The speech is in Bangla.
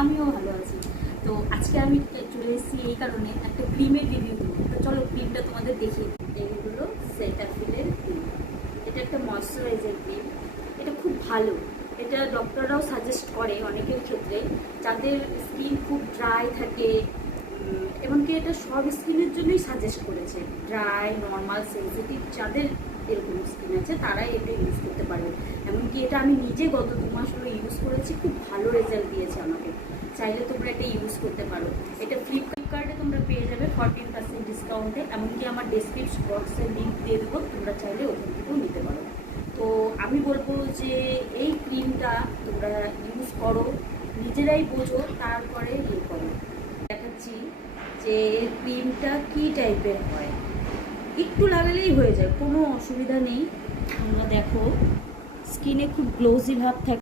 আমিও ভালো আছি। তো আজকে আমি চলে এসেছি এই কারণে, একটা ক্রিমের রিভিউ দেবো। তো চলো ক্রিমটা তোমাদের দেখিয়ে দিই। এইগুলো সেটাফিলের ক্রিম, এটা একটা ময়শ্চারাইজার ক্রিম। এটা খুব ভালো, এটা ডক্টররাও সাজেস্ট করে অনেকের ক্ষেত্রে যাদের স্কিন খুব ড্রাই থাকে। এমনকি এটা সব স্কিনের জন্যই সাজেস্ট করেছে, ড্রাই, নর্মাল, সেন্সিটিভ যাদের এরকম স্কিন আছে তারাই এটা ইউজ করতে পারবে। এমনকি এটা আমি নিজে গত 2 মাস হলো ইউজ করেছি, খুব ভালো রেজাল্ট দিয়েছে আমাকে। চাইলে তোমরা এটা ইউজ করতে পারো। এটা ফ্লিপকার্টে তোমরা পেয়ে যাবে 14% ডিসকাউন্টে। এমনকি আমার ডেসক্রিপশন বক্সের লিঙ্ক দিয়ে দেবো, তোমরা চাইলে ওখান থেকেও নিতে পারো। তো আমি বলবো যে এই ক্রিমটা তোমরা ইউজ করো, নিজেরাই বোঝো, তারপরে ইয়ে করো। দেখাচ্ছি যে ক্রিমটা কি টাইপের হয়। একটু লাগালেই হয়ে যায়, কোনো অসুবিধা নেই। তোমরা দেখো স্কিনে খুব গ্লোজি ভাব থাকে।